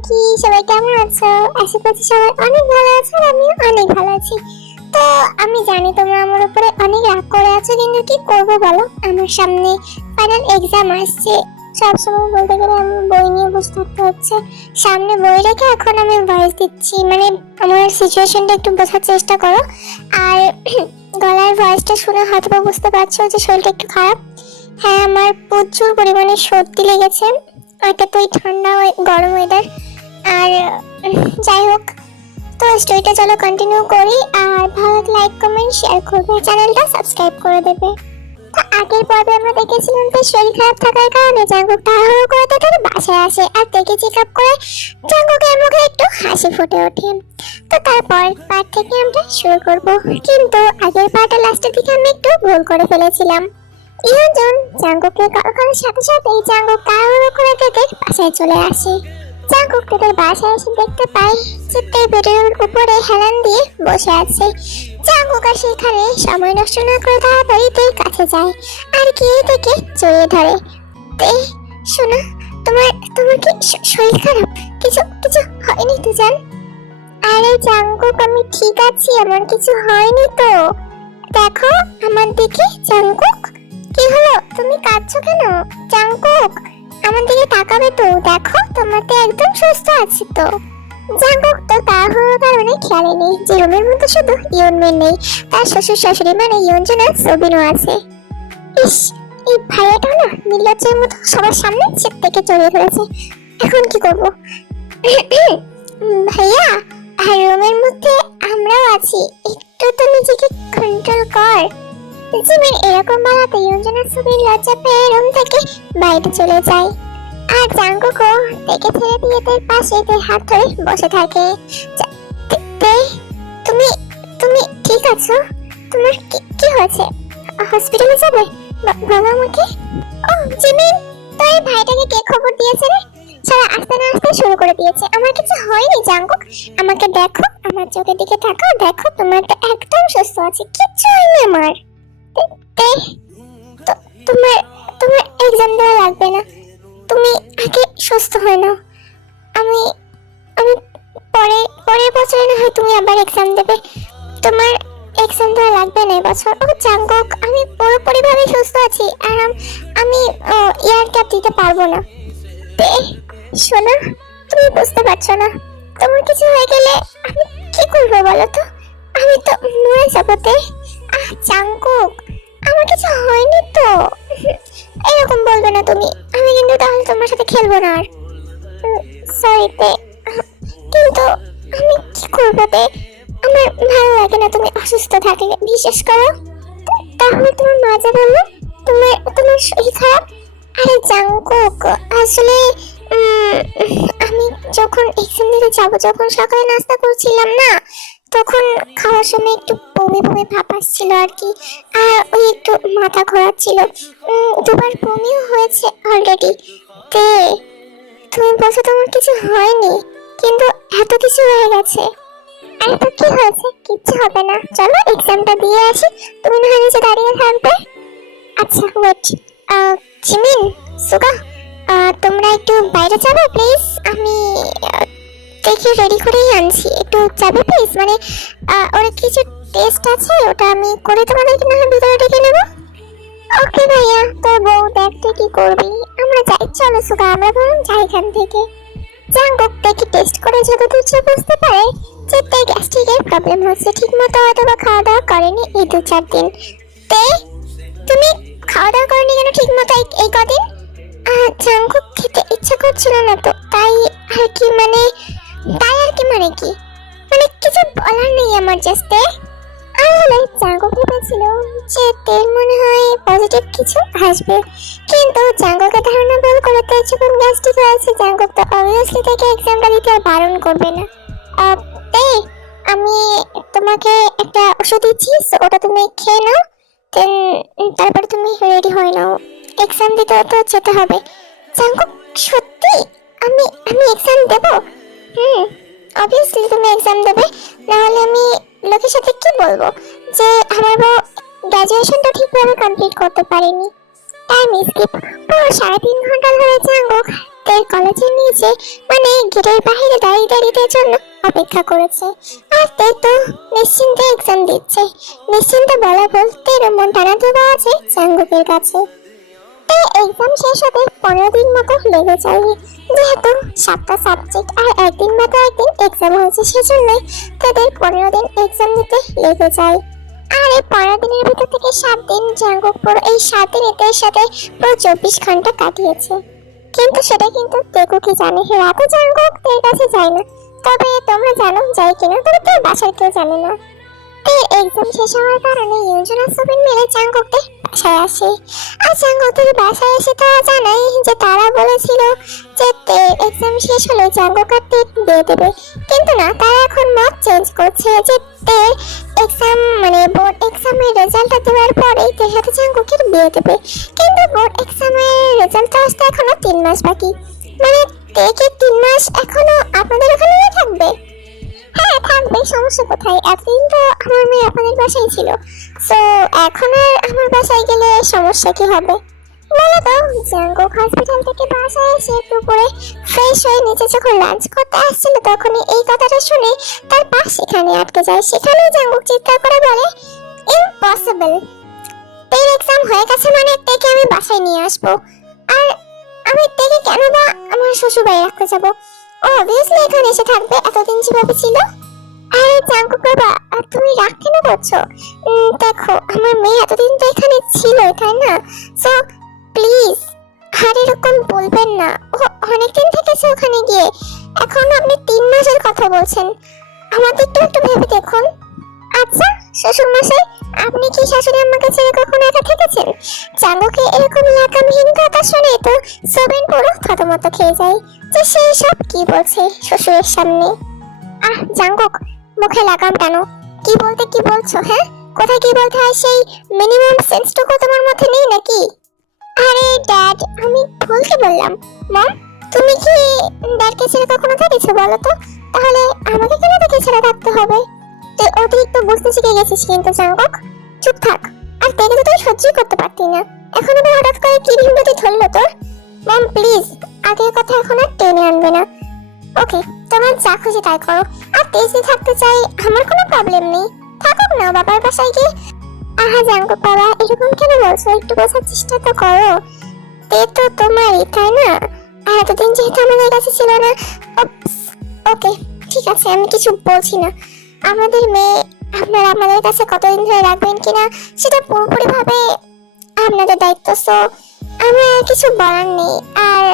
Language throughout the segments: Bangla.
পাখি সবাই কেমন আছো? আশা করছি সবাই অনেক ভালো আছো আর আমিও অনেক ভালো আছি। তো আমি জানি তোমরা আমার উপরে অনেক রাগ করে আছো, কিন্তু কি করব বলো? আমার সামনে ফাইনাল এক্সাম আসছে। সবসময় বলতে গেলে আমি বই নিয়ে বসে থাকতে হচ্ছে। সামনে বই রেখে এখন আমি ভয়েস দিচ্ছি। মানে আমার সিচুয়েশনটা একটু বোঝার চেষ্টা করো। আর গলার ভয়েসটা শুনে হয়তো বুঝতে পারছ যে শরীরটা একটু খারাপ। হ্যাঁ আমার প্রচুর পরিমাণে সর্দি লেগেছে। একটা তো এই ঠান্ডা গরম ওয়েদার আর, যাই হোক, তো স্টোরিটা চলো কন্টিনিউ করি, আর ভালো লাইক কমেন্ট শেয়ার করবে। চ্যানেলটা সাবস্ক্রাইব করে দেবে। আগের পর্বে আমরা দেখেছিলাম যে শরীর খারাপ থাকার কারণে জাঙ্গুক তাড়াহুড়ো করে তাদের বাসায় আসে, আর দেখে চেক আপ করে জাঙ্গুকের মুখে একটু হাসি ফুটে ওঠে। তো তারপর পার্ট থেকে আমরা শুরু করব। কিন্তু আগের পার্টের লাস্টের দিকে আমি একটু ভুল করে ফেলেছিলাম। ইয়জন জাঙ্গুককে কল করার সাথে সাথেই জাঙ্গুক তাড়াহুড়ো করে তাদের বাসায় চলে আসে। জাঙ্গুক বাসায় এসে দেখতে পায় উপরে হেলান দিয়ে বসে আছে। জাঙ্গুক সেখানে সময় নষ্ট না করে তাড়াতাড়ি কাছে যায় আর গিয়ে জড়িয়ে ধরে। শোনা, তোমার তোমার কি শরীর খারাপ? কিছু কিছু হয়নি তো জান? আরে জাঙ্গুক আমি ঠিক আছি, এমন কিছু হয়নি তো। দেখো, আমার দিকে জাঙ্কুক কি হলো? তুমি কাঁদছো কেন? জাঙ্কুক আমার দিকে তাকাবে তো, দেখো তোমার তো একদম সুস্থ আছি তো। জাঙ্কুক তো কারণে খেয়ালে নেই, যে শুধু নেই, তার শ্বশুর শাশুড়ি মানে ইয়নজনা সবিনও আছে। ইস, এই ভাইয়াটা না নির্লজ্জের মতো সবার সামনে চেপ থেকে জড়িয়ে ধরেছে। এখন কি করব? ভাইয়া, আর রুমের মধ্যে আমরাও আছি, একটু তো নিজেকে কন্ট্রোল কর। জিমিন এরকম বলাতে ইয়ঞ্জনা সুবির লজ্জা পেয়ে রুম থেকে বাইরে চলে যায়। আর জাঙ্গুকও দেখে ছেড়ে দিয়ে তার পাশে তার হাত ধরে বসে থাকে। তুমি তুমি ঠিক আছো? তোমার কি হয়েছে? হসপিটালে যাবে? ব- বলো আমাকে? ও, জিমিন তো এই ভাইটাকে কে খবর দিয়েছে রে? সারা আস্তে না আস্তে শুরু করে দিয়েছে। আমার কিছু হয়নি জাঙ্গুক আমাকে দেখো, আমার চোখের দিকে তাকাও, দেখো, তোমার তো একদম সুস্থ আছে। কিচ্ছু হয়নি আমার। তোমার তোমার এক্সাম দেওয়া লাগবে না। তুমি আগে সুস্থ হয়ে নাও। আমি আমি পরে, পরের বছরে না হয় তুমি আবার এক্সাম দেবে। তোমার এক্সাম দেওয়া লাগবে না এবছর ও জাঙ্গক আমি পুরোপুরিভাবে সুস্থ আছি। আর আম- ইয়ার ক্যাপ দিতে পারব না। শোনা, তুমি বুঝতে পারছ না। তোমার কিছু হয়ে গেলে আমি কি করব বলো তো? আমি তো মরে যাব তে। আহ জাঙ্কুক, আমার কিছু হয়নি তো। এরকম বলবে না তুমি, আমি কিন্তু তাহলে তোমার সাথে খেলব না আর। সরি তে, কিন্তু আমি কি করব তে? আমার ভালো লাগে না তুমি অসুস্থ থাকলে, বিশ্বাস করো? তাহলে তোমার মা বলল, তোমার তোমার শরীর খারাপ? আরে জাঙ্কুক, আসলে আমি যখন এক্সাম দিতে যাব, যখন সকালে নাস্তা করছিলাম না তখন খাওয়ার সময় একটু বমি বমি ভাব আসছিল আর কি। আর ওই একটু মাথা ঘোরাচ্ছিল। দুবার বমিও হয়েছে অলরেডি তে, তুমি বলছো তোমার কিছু হয়নি, কিন্তু এত কিছু হয়ে গেছে। আরে তো কি হয়েছে? কিচ্ছু হবে না। চলো এক্সামটা দিয়ে আসি। তুমি না নিচে দাঁড়িয়ে থাকবে। আচ্ছা ওয়েট জিমিন, সুগা তোমরা একটু বাইরে যাবে প্লিজ আমি দেখি রেডি করেই আনছি। একটু যাবে প্লিজ মানে ওর কিছু টেস্ট আছে, ওটা আমি করে তোমাদেরকে না ভিতরে ডেকে নেব? ওকে ভাইয়া, তোর বউ দেখ তুই কি করবি। আমরা যাই, চলো সুগা, আমরা বরং যাই এখান থেকে। জাঙ্গুক দেখি টেস্ট করে যতদূর সে বুঝতে পারে যে তার গ্যাস্ট্রিকের প্রবলেম হচ্ছে। ঠিক মতো হয়তো বা খাওয়া দাওয়া করেনি এই দু চার দিন। তে, তুমি খাওয়া দাওয়া করেনি কেন ঠিক মতো এই- কদিন? জাঙ্গুক খেতে ইচ্ছা করছিল না তো, তাই আর কি মানে তাই আর কি মানে কি? মানে কিছু বলার নেই আমার জাস্ট আসলে জাঙ্গুক ভেবেছিল যে তেল মনে হয় পজিটিভ কিছু আসবে। কিন্তু জাঙ্গুকে ধারণা ভুল করে তেল যখন গ্যাস্ট্রিক হয়েছে জাঙ্গুক তো অবভিয়াসলি থেকে এক্সামটা দিতে আর বারণ করবে না। আহ, তে আমি তোমাকে একটা ওষুধ দিচ্ছি ওটা তুমি খেয়ে নাও দেন তারপর তুমি রেডি হয়ে নাও। এক্সাম দিতে তো যেতে হবে। জাঙ্কুক সত্যি? আমি আমি এক্সাম দেব? অবভিয়াসলি তুমি এক্সাম দেবে, নাহলে আমি লোকের সাথে কি বলব? যে আমার বউ গ্র্যাজুয়েশনটা ঠিকভাবে কমপ্লিট করতে পারেনি। টাইম স্কিপ পুরো সাড়ে তিন ঘণ্টা ধরে জাঙ্কুক তাদের কলেজের নিচে মানে গেটের বাইরে দাঁড়িয়ে দাঁড়িয়ে জন্য অপেক্ষা করেছে। আর তে তো নিশ্চিন্তে এক্সাম দিচ্ছে। নিশ্চিন্তে বলা বলতে মন টানা দেওয়া আছে চাঙ্গুকের কাছে। এই এক্সাম শেষ হতে পনেরো দিন মতো লেগে যায় যেহেতু সাতটা সাবজেক্ট আর একদিন মতো একদিন এক্সাম হয়েছে সেজন্যই তাদের পনেরো দিন এক্সাম দিতে লেগে যায়। আর এই পনেরো দিনের ভিতর থেকে সাত দিন জাঙ্গুক পুরো এই সাত দিন এদের সাথে পুরো চব্বিশ ঘণ্টা কাটিয়েছে। কিন্তু সেটা কিন্তু দেখো কি জানে, রাতে জাঙ্গুক তের কাছে যায় না। তবে তোমরা জানো যাই কিনা, তবে তোর বাসার কেউ জানে না। এই এক্সাম শেষ হওয়ার কারণে ইউজন আর সোবিন মিলে জাঙ্গুককে বাসায় আসে। আর জাঙ্গুকের বাসায় এসে তারা জানায় যে তারা বলেছিল যে এক্সাম শেষ হলে জাঙ্গুক আর দিয়ে দেবে। কিন্তু না, তারা এখন মত চেঞ্জ করছে যে তের এক্সাম মানে বোর্ড এক্সামের রেজাল্টটা দেওয়ার পরেই তের সাথে জাঙ্গুকের বিয়ে দেবে। কিন্তু বোর্ড এক্সামের রেজাল্ট আসতে এখনও তিন মাস বাকি। মানে তে কি তিন মাস এখনও আপনাদের ওখানে থাকবে? হ্যাঁ থাকবে সমস্যা কোথায়? এতদিন তো আমার মেয়ে আপনাদের বাসায় ছিল। সো এখন আর আমার বাসায় গেলে সমস্যা কি হবে? বলো তো জাঙ্গুক হসপিটাল থেকে বাসায় এসে দুপুরে ফ্রেশ হয়ে নিচে যখন লাঞ্চ করতে আসছিল, তখনই এই কথাটা শুনে তার পা সেখানে আটকে যায়। সেখানে জাঙ্গুক চিৎকার করে বলে ইম্পসিবল তের এক্সাম হয়ে গেছে মানে তেকে আমি বাসায় নিয়ে আসব। আর আমি তেকে কেন বা আমার শ্বশুর বাড়ি রাখতে যাব? অবভিয়াসলি এখানে এসে থাকবে, এতদিন যেভাবে ছিল। আরে চাঙ্কু বাবা তুমি রাগ কেন করছ? দেখো, আমার মেয়ে এতদিন তো এখানে ছিল তাই না? সো প্লিজ আর এরকম বলবেন না। ও অনেকদিন থেকেছে ওখানে গিয়ে। এখন আপনি তিন মাসের কথা বলছেন। আমাদের একটু একটু ভেবে দেখুন। আচ্ছা শ্বশুর মশাই আপনি কি শাশুড়ি আম্মাকে ছেড়ে কখনো একা থেকেছেন? জাঙ্গুকে এরকম লাকামহীন কথা শুনে তো সোবেন পুরো থতমত খেয়ে যায়। যে সে সব কি বলছে শ্বশুরের সামনে? আহ, জাঙ্গুক, মুখে লাগাম কেন? কি বলতে কি বলছো হ্যাঁ? কোথায় কি বলতে হয় সেই মিনিমাম সেন্সটুকু তোমার মধ্যে নেই নাকি? আরে ড্যাড আমি ভুলকে বললাম? মম, তুমি কি ড্যাডকে ছেড়ে কখনো থেকেছো বলো তো? তাহলে আমাকে কেন তাকে ছেড়ে থাকতে হবে? তুই অতিরিক্ত বুঝতে শিখে গেছিস কিন্তু জাঙ্গুক চুপ থাক, আর দেখে তো তুই সহ্যই করতে পারতি না। এখন আবার হঠাৎ করে কি বিন্দুটি ধরলো তোর? মম প্লিজ, আগের কথা এখন আর টেনে আনবে না। ওকে, তোমার যা খুশি তাই করো। আর তেজে থাকতে চাই আমার কোনো প্রবলেম নেই। থাকুক না, বাবার বাসায় গিয়ে। আহা জাঙ্গো বাবা, এরকম কেন বলছো? একটু বোঝার চেষ্টা তো করো। তে তো তোমারই, তাই না? আর এতদিন যেহেতু আমাদের কাছে ছিল না ওকে, ঠিক আছে, আমি কিছু বলছি না। আমাদের মেয়ে আপনারা আমাদের কাছে কতদিন ধরে রাখবেন কিনা সেটা পুরোপুরি ভাবে আপনাদের দায়িত্ব সো আমার কিছু বলার নেই। আর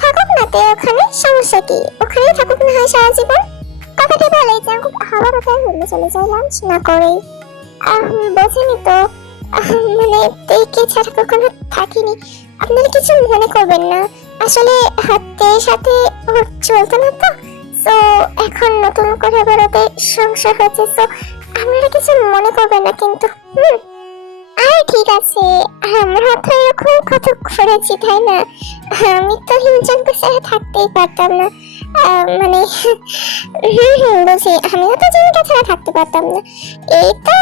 থাকুক না তে ওখানে, সমস্যা কি? ওখানেই থাকুক না হয় সারা জীবন? কথাটি বলে জাঙ্কুক আবার ওখানে রুমে চলে যায় লাঞ্চ না করেই। বোঝেনি তো মানে তেকে ছাড়া কখনো থাকিনি। আপনারা কিছু মনে করবেন না। আসলে হাতের সাথে চলতো না তো। সো এখন নতুন করে আবার ওদের সংসার হয়েছে সো আপনারা কিছু মনে করবেন না, কিন্তু হুম, আরে ঠিক আছে, আমরা তো এরকম কত ঘুরেছি তাই না? আমি তো হিমচন্দ্র সাথে থাকতেই পারতাম না মানে হুম হুম, বুঝি, আমিও তো জীবিকা ছাড়া থাকতে পারতাম না, এই তো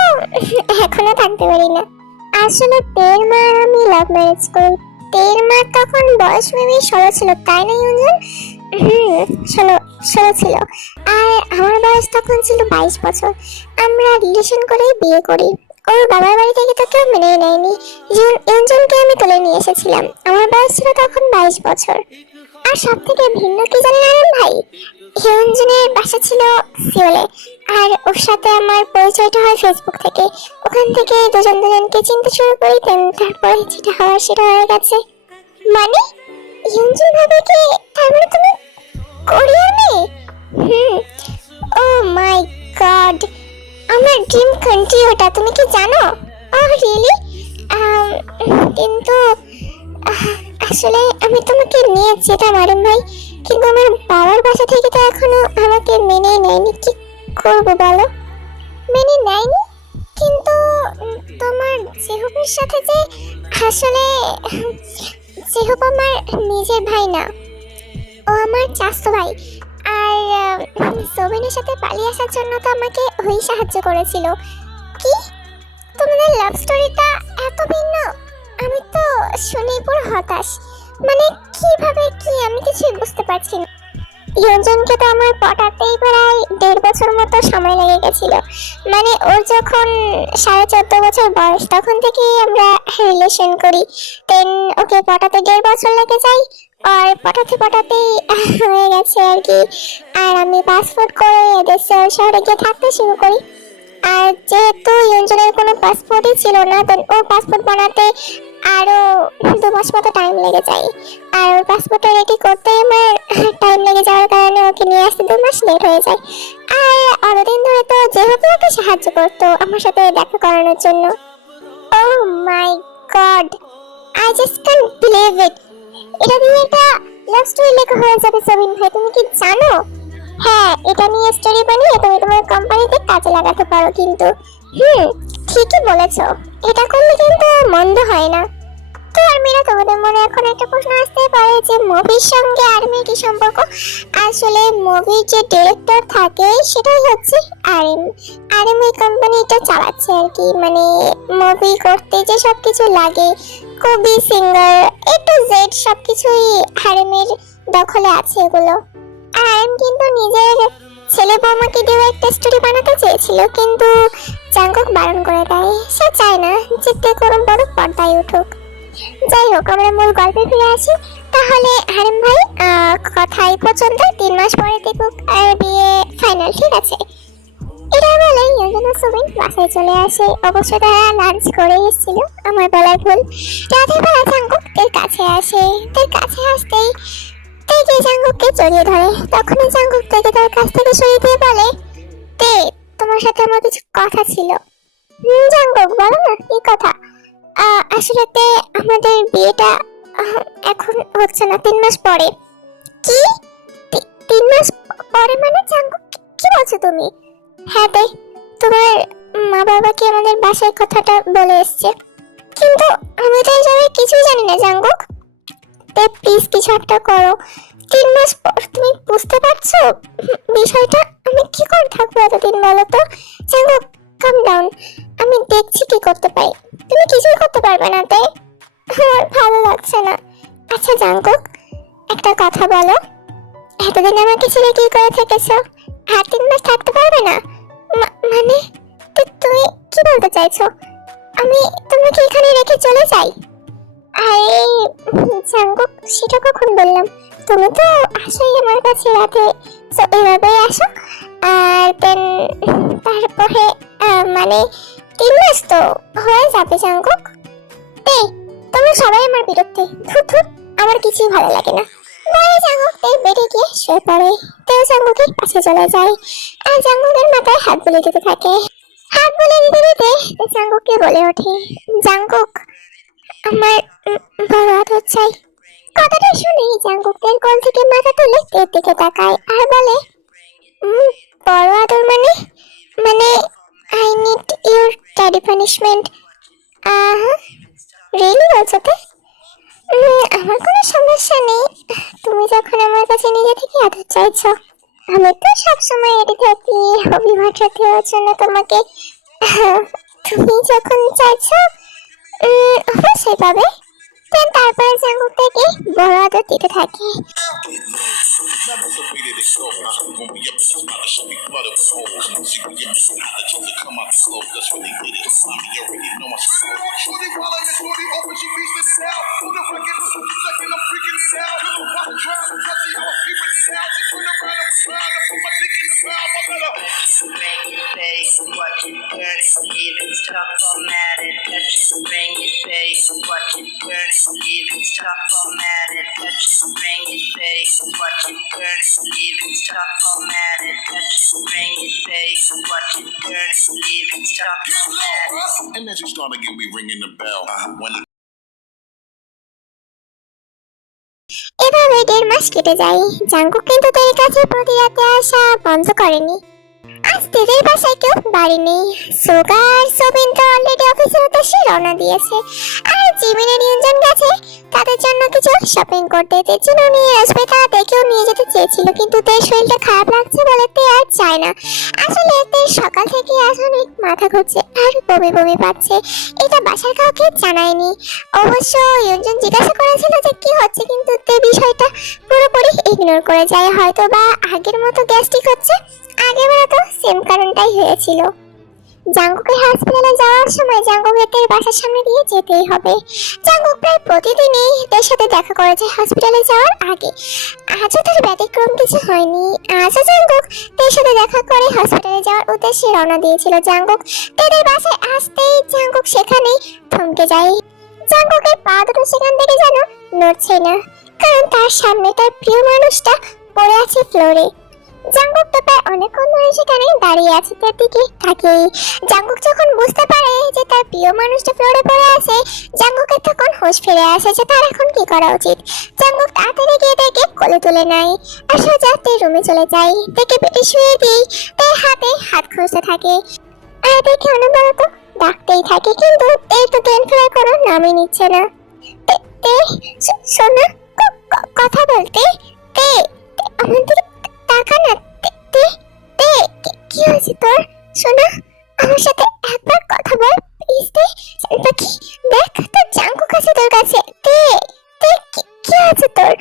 এখনও থাকতে পারি না। আসলে তের মা আর আমি লাভ ম্যারেজ করি, তের মা তখন বয়স মেবি ষোলো ছিল, তাই না ইউজন হুম ষোলো ষোলো ছিল। আর আমার বয়স তখন ছিল বাইশ বছর। আমরা রিলেশন করেই বিয়ে করি। ওর বাবার বাড়ি থেকে তো কেউ মেনে নেয়নি। ইউনজনকে আমি তুলে নিয়ে এসেছিলাম। আমার বয়স ছিল তখন বাইশ বছর। আর সব থেকে ভিন্ন কি জানেন আনন্দ ভাই? হিউনজনের বাসা ছিল সিওলে। আর ওর সাথে আমার পরিচয়টা হয় ফেসবুক থেকে। ওখান থেকে দুজন দুজনকে চিনতে শুরু করি তারপরে যেটা হওয়ার সেটা হয়ে গেছে। মানে? হিউনজন ভাবে কি তার মানে তুমি কোরিয়ার মেয়ে হুম। Oh my god. আমার ড্রিম কান্ট্রি ওটা, তুমি কি জানো? Oh, really? কিন্তু আসলে আমি তোমাকে নিয়ে যেতাম আরুন ভাই। কিন্তু আমার বাবার বাসা থেকে তো এখনও আমাকে মেনে নেয়নি। কি করব বলো? মেনে নেয়নি? কিন্তু তোমার জেহুবের সাথে যে আসলে জেহুব আমার নিজের ভাই না। ও আমার চাস্তো ভাই। আর সোবেনের সাথে পালিয়ে আসার জন্য তো আমাকে ওই সাহায্য করেছিল। কি? তোমাদের লাভ স্টোরিটা এত ভিন্ন? আমি তো শুনে পুরো হতাশ। মানে কীভাবে কি? আমি কিছুই বুঝতে পারছি না। ইয়ঞ্জনকে তো আমার পটাতেই প্রায় দেড় বছর মতো সময় লেগে গেছিল। মানে ওর যখন সাড়ে চোদ্দ বছর বয়স, তখন থেকেই আমরা রিলেশন করি। দেন ওকে পটাতে দেড় বছর লেগে যায় আর পটাতে পটাতেই হয়ে গেছে আর কি। আর আমি পাসপোর্ট করে এদেশে শহরে গিয়ে থাকতে শুরু করি। আর যেহেতু ইয়ঞ্জনের কোনো পাসপোর্টই ছিল না দেন ওর পাসপোর্ট বানাতে আরও দু মাস মতো টাইম লেগে যায়। আর ওর পাসপোর্টটা রেডি করতে আমার টাইম লেগে যাওয়ার কারণে ওকে নিয়ে আসতে দু মাস লেট হয়ে যায়। আর অতদিন ধরে তো যেহেতু ওকে সাহায্য করতো আমার সাথে দেখা করানোর জন্য। ও my God I just can believe it এটা নিয়ে একটা লাভ স্টোরি লেখা হয়ে যাবে সবিন ভাই, তুমি কি জানো? হ্যাঁ এটা নিয়ে স্টোরি বানিয়ে তুমি তোমার কোম্পানিতে কাজে লাগাতে পারো কিন্তু। হুম, ঠিকই বলেছ। এটা করলে কিন্তু মন্দ হয় না। আর্মিরা তোমাদের মনে এখন একটা প্রশ্ন আসতে পারে যে মুভির সঙ্গে কি সম্পর্ক? আসলে মুভির যে ডিরেক্টর থাকে, সেটাই হচ্ছে কোম্পানিটা চালাচ্ছে আর কি। মানে মুভি করতে যে সব কিছু লাগে, কবি সিঙ্গার এ টু জেড সব কিছুই দখলে আছে এগুলো। আরএম কিন্তু নিজের ছেলে বৌমাকে দিয়েও একটা স্টোরি বানাতে চেয়েছিল, কিন্তু জাঙ্কুক বারণ করে দেয়। সে চায় না যে কোনো বড় পর্দায় উঠুক। যাই হোক আমরা মূল গল্পে ফিরে আসি। তাহলে হারিম ভাই আহ, কথা পর্যন্ত। তিন মাস পরে দেখুক আর বিয়ে ফাইনাল ঠিক আছে? এটা বলে ইয়ঞ্জনা সুবিন বাসায় চলে আসে। অবশ্য তারা লাঞ্চ করে এসেছিল আমার বলার ভুল। রাতের বেলা জাঙ্কুক তের কাছে আসে। তের কাছে আসতেই তেকে জাঙ্কুককে জড়িয়ে ধরে তখন জাঙ্কুক তেকে তার কাছ থেকে সরিয়ে দিয়ে বলে তে তোমার সাথে আমার কিছু কথা ছিল। হুম জাঙ্কুক বলো না কি কথা? আহ, আসলে আমাদের বিয়েটা এখন হচ্ছে না তিন মাস পরে। কি? তিন মাস পরে মানে? জাঙ্কুক কি বলছো তুমি? হ্যাঁ তে তোমার মা বাবাকে আমাদের বাসায় কথাটা বলে এসছে? কিন্তু আমি তো এইসবে কিছুই জানি না জাঙ্কুক তে প্লিজ কিছু একটা করো। তিন মাস পর তুমি বুঝতে পারছ বিষয়টা? আমি কি করে থাকব এতদিন বলো তো? জাঙ্কুক কাম ডাউন আমি দেখছি কি করতে পারি। তুমি কিছুই করতে পারবে না, তাই? আমার ভালো লাগছে না। আচ্ছা জাঙ্কুক, একটা কথা বলো। এতদিন আমাকে ছেড়ে কি করে থেকেছো? আর তিন মাস থাকতে পারবে না? মানে? তুমি কি বলতে চাইছো? আমি তোমাকে এখানে রেখে চলে যাই। আরে, জাঙ্কুক সেটা কখন বললাম? তুমি তো আসোই আমার কাছে রাতে। তো এভাবেই আসো। আর দেন তারপরে মানে তিন মাস তো হয়ে যাবে জাঙ্কুক এই, তোমরা সবাই আমার বিরক্তি ধুর ধুর, আমার কিছুই ভালো লাগে না। বাইরে জাঙ্কুক এই বেডে গিয়ে শুয়ে পড়ে। তেও জাঙ্কুকের পাশে চলে যায়। আর জাঙ্কুকের মাথায় হাত বুলিয়ে দিতে থাকে। হাত বুলিয়ে দিতে দিতে জাঙ্কুককে বলে ওঠে জাঙ্কুক আমার বড় আদর চাই। কথাটা শুনে জাঙ্কুক তের কোল থেকে মাথা তুলে তের দিকে তাকায় আর বলে "উম, বড় আদর মানে মানে I need your daddy punishment ah really বলছো তো? আমার কোনো সমস্যা নেই। তুমি যখন আমার কাছে নিজে থেকে আদর চাইছো আমি তো সবসময় রেডি থাকি অভিমান সাথে হওয়ার জন্য তোমাকে। তুমি যখন চাইছো অবশ্যই পাবে। তারপরে জাঙ্গুক থেকে বড় আদর দিতে থাকে। To get me ringing the bell. When এভাবে দেড় মাস কেটে যায়। জাঙ্গু কিন্তু তার কাছে প্রতি রাতে আসা বন্ধ করেনি। আজ দেদের বাসায় কেউ বাড়ি নেই। সোগা আর সোবিন তো অলরেডি অফিসের উদ্দেশ্যে রওনা দিয়েছে। আর জিমিনের নিয়ন্ত্রণ গেছে, তাদের জন্য কিছু শপিং করতে তেজিনও নিয়ে আসবে তারা দেখেও নিয়ে যেতে চেয়েছিল, কিন্তু তের শরীরটা খারাপ লাগছে বলে তে আর চায় না। আসলে তে সকাল থেকে অনেক মাথা ঘুরছে আর বমি বমি পাচ্ছে, এটা বাসার কাউকে জানায়নি। অবশ্য ইয়ঞ্জন জিজ্ঞাসা করেছিল যে কি হচ্ছে, কিন্তু তে বিষয়টা পুরোপুরি ইগনোর করে যায় হয়তো বা আগের মতো গ্যাস্ট্রিক হচ্ছে আগেবারও তো সেম কারণটাই হয়েছিল। জাঙ্গুকের হসপিটালে যাওয়ার সময় জাঙ্গুকের বাসার সামনে দিয়ে যেতেই হবে। জাঙ্গুক প্রায় প্রতিদিনই তের সাথে দেখা করেছে হসপিটালে যাওয়ার আগে। আজও তার ব্যতিক্রম কিছু হয়নি। আজও জাঙ্গুক তের সাথে দেখা করে হসপিটালে যাওয়ার উদ্দেশ্যে রওনা দিয়েছিল। জাঙ্গুক তেদের বাসায় আসতেই জাঙ্গুক সেখানেই থমকে যায়। জাঙ্গুকের পা দুটো সেখান থেকে যেন নড়ছে না। কারণ তার সামনে তার প্রিয় মানুষটা পড়ে আছে ফ্লোরে। জাঙ্গুক তো প্রায় অনেকক্ষণ ধরে সেখানে দাঁড়িয়ে আছে তার দিকে জাঙ্গুক যখন বুঝতে পারে যে তার প্রিয় মানুষটা ফ্লোরে পড়ে আছে জাঙ্গুকের তখন হোশ ফিরে আসে যে তার এখন কি করা উচিত। জাঙ্গুক তাড়াতাড়ি গিয়ে তাকে কোলে তুলে নেয় আর সোজা রুমে চলে যায়। তাকে পেটে শুয়ে দিই হাতে হাত খুঁজতে থাকে। আর দেখে অনবরত ডাকতেই থাকে কিন্তু তে তো জ্ঞান কোনো নামই নিচ্ছে না। কথা বলতে তে, আমার না তে তে, কি- হয়েছে তোর? শোনা, আমার সাথে একবার কথা বল প্লিজ তে। পাখি, দেখ, তোর জাঙ্কু কাছে তোর কাছে। তে তে, কি হয়েছে তোর?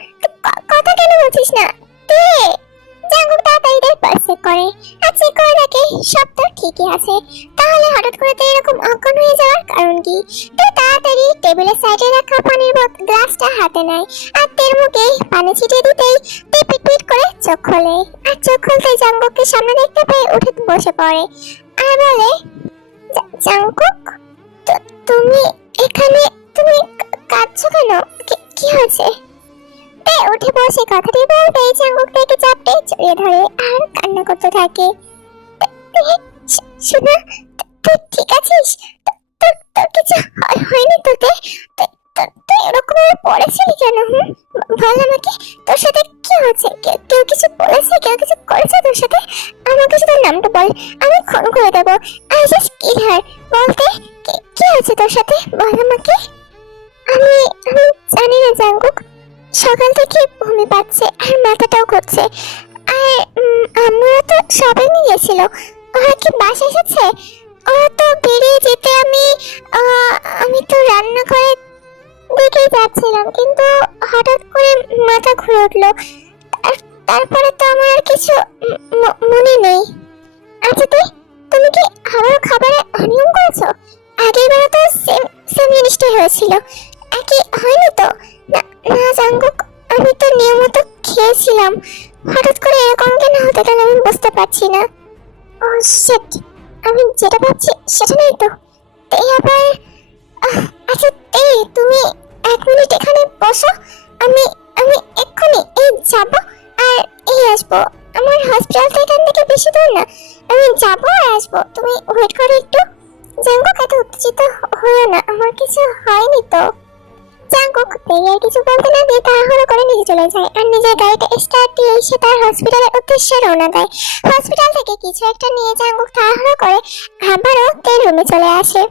কথা কেন বলছিস না? তে। জাঙ্কুক তাড়াতাড়ি তার করে আর করে দেখে সব তো ঠিকই আছে। তাহলে হঠাৎ করে তো এরকম অজ্ঞান হয়ে যাওয়ার কারণ কি? তো তাড়াতাড়ি টেবিলের সাইডে রাখা পানির গ্লাসটা হাতে নেয়। আর তের মুখে পানি ছিটিয়ে দিতেই তে পিট পিট করে চোখ খোলে। আর চোখ খুলতে জাঙ্কুককে সামনে দেখতে পেয়ে উঠে বসে পড়ে। আর বলে, "জা- জাঙ্কুক তু- তুমি এখানে, তুমি কাঁদছো কেন? কি হয়েছে? তে উঠে বসে কথাটি বলতেই জাঙ্কুক তাকে চাপটে ধরে আর কান্না করতে থাকে। শোনা তুই ঠিক আছিস? তোর কিছু হয়নি তো তে, তে- তো- তুই এরকম পড়েছিলি কেন, হুম? বল আমাকে, তোর সাথে কি হয়েছে কেউ কিছু বলেছে? কেউ কিছু করেছে তোর সাথে? আমাকে শুধু নামটা বল, আমি খুন করে দেবো। আই জাস্ট কিল বলতে কি হয়েছে তোর সাথে? বল আমাকে। আমি আমি জানি না, জাঙ্গুক। সকাল থেকে বমি পাচ্ছে আর মাথাটাও করছে। আর আমরা তো সবাই নিয়ে গেছিল। ওরা কি বাস এসেছে? ওরা তো বেরিয়ে যেতে আমি আমি তো রান্না করে দিকেই যাচ্ছিলাম, কিন্তু হঠাৎ করে মাথা ঘুরে উঠল। তারপরে তো আমার আর কিছু মনে নেই। আচ্ছা তুই তুমি কি আবার খাবারে অনিয়ম করেছ? আগের বার তো সেম সেম জিনিসটাই হয়েছিল। একই হয়নি তো? না জাঙ্গুক আমি তো নিয়মিত খেয়েছিলাম। হঠাৎ করে এরকম কেন হতে গেল আমি বুঝতে পারছি না। ও শিট আমি যেটা ভাবছি সেটা নয় তো। তাই আবার আচ্ছা এই তুমি এক মিনিট এখানে বসো। আমি আমি এক্ষুনি এই যাব আর এই আসব। আমার হসপিটাল তো এখান থেকে বেশি দূর না। আমি যাব আর আসব। তুমি ওয়েট করো একটু। জাঙ্গুক এত উত্তেজিত হয়েও না। আমার কিছু হয়নি তো। জাঙ্কুক দেরি কিছু বলতে না দিয়ে তাড়াহুড়ো করে নিজে চলে যায় আর নিজের গাড়িটা স্টার্ট দিয়ে সে তার হসপিটালের উদ্দেশ্যে রওনা দেয়। হসপিটাল থেকে কিছু একটা নিয়ে জাঙ্কুক তাড়াহুড়ো করে আবারও তের রুমে চলে আসে।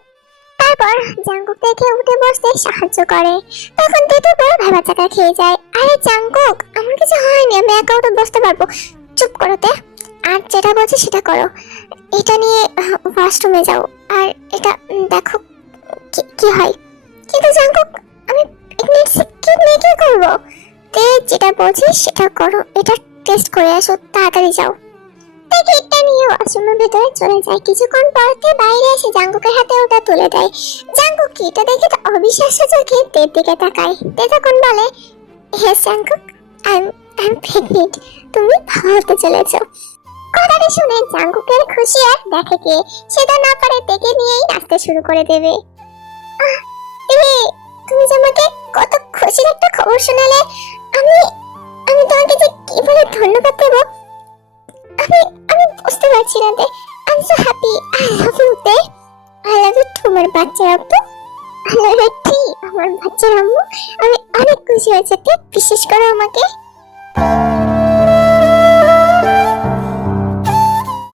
তারপর জাঙ্কুক দেখে উঠে বসতে সাহায্য করে। তখন তেতু বড় ভাবা চাকা খেয়ে যায়। আরে জাঙ্কুক আমার কিছু হয়নি, আমি একা উঠে বসতে পারব। চুপ করো তে। আর যেটা বলছি সেটা করো। এটা নিয়ে ওয়াশরুমে যাও। আর এটা দেখো কি- হয়। কিন্তু জাঙ্কুক সিকিউর নিয়ে কি করব? তে যেটা বলছিস সেটা করো, এটা টেস্ট করে আসো, তাড়াতাড়ি যাও। তাই কিটটা নিয়ে ওয়াশরুমের ভেতরে চলে যায়। কিছুক্ষণ পর তে বাইরে এসে জাঙ্কুকের হাতে ওটা তুলে দেয়। জাঙ্কুক কিটা দেখে তো অবিশ্বাস্য চোখে তের দিকে তাকায়। তে তখন বলে, hey Jungkook I am pregnant তুমি ভালো চলেছো। কথাটা শুনে জাঙ্কুকের খুশি আর দেখে কে? সে না পারে তেকে নিয়েই নাচতে শুরু করে দেবে। এ তুমি যে আমাকে কত খুশির একটা খবর শোনালে, আমি আমি তোমাকে যে কি বলে ধন্যবাদ দেবো, আমি আমি বুঝতে পারছি না তে। I am so happy I love you তে আই লাভ ইউ তোমার বাচ্চা আব্বু। আই লাভ ইউ টি আমার বাচ্চা আম্মু। আমি অনেক খুশি হয়েছে তে, বিশেষ করে আমাকে।